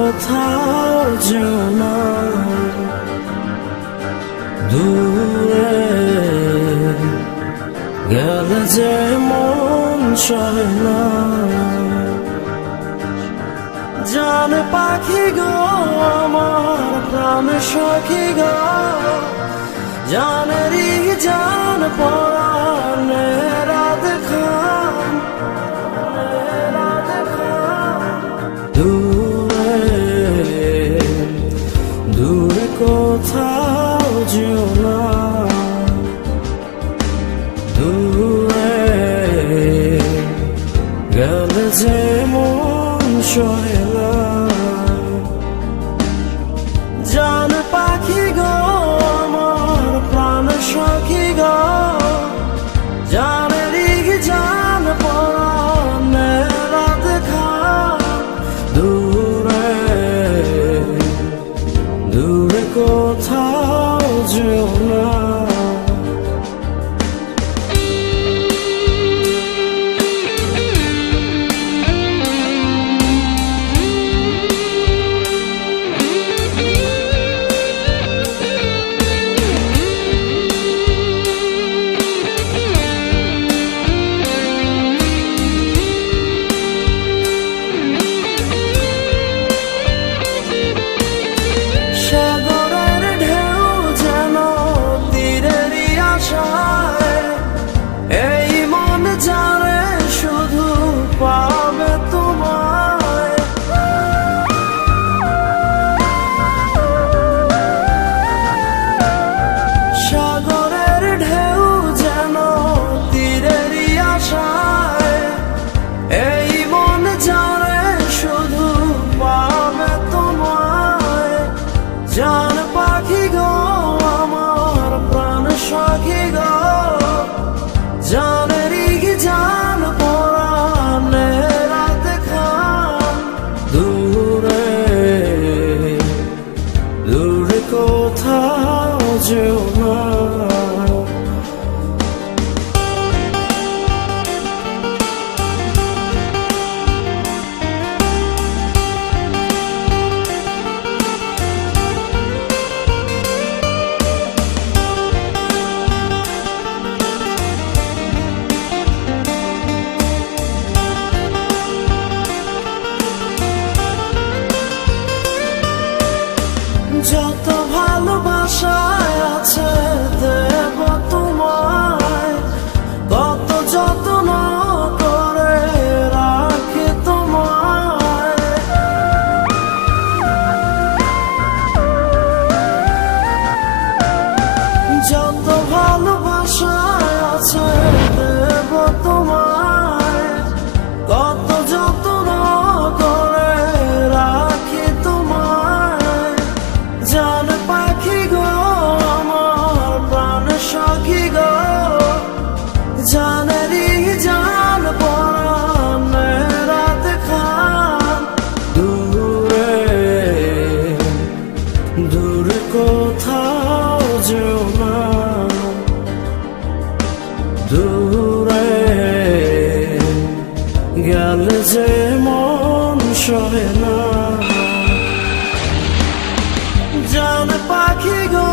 কোথাও যেও না, দূরে গেলে যে মন সয় না। জান পাখি গো আমার প্রাণ সখী গো, জানেরই জান পরাণে রাত খান, দূরে দূরে কোথাও যেও না, দূরে গেলে যে মন সয় না। জান পাখি গো আমার প্রাণ সখী গো, জানেরই জান পরাণে রাত খান, দূরে দূরে কোথাও যেও না। সাগরের ঢেউ যেন তীরেরই আশায়, এই মন জানে শুধু পাবে তোমায়। সাগরের ঢেউ যেন তীরেরই আশায়, এই মন জানে শুধু পাবে তোমায়। জান পাখি গো আমার প্রাণ সখী গো, জানেরই জান পরাণে রাত খান, দূরে দূরে কোথাও যেও না। যত ভালোবাসায় আছে দেব তোমায়, কত যত্ন করে রাখি তোমায়। যত ভালোবাসায় আছে দেব তোমায়, কত যত্ন করে রাখি তোমায়। জান পাখি গো আমার প্রাণ সখী গো, জানেরই জান পরাণে রাত খান, দূরে দূরে কোথাও যেও না, দূরে গেলে যে মন সয় না। জান পাখি গো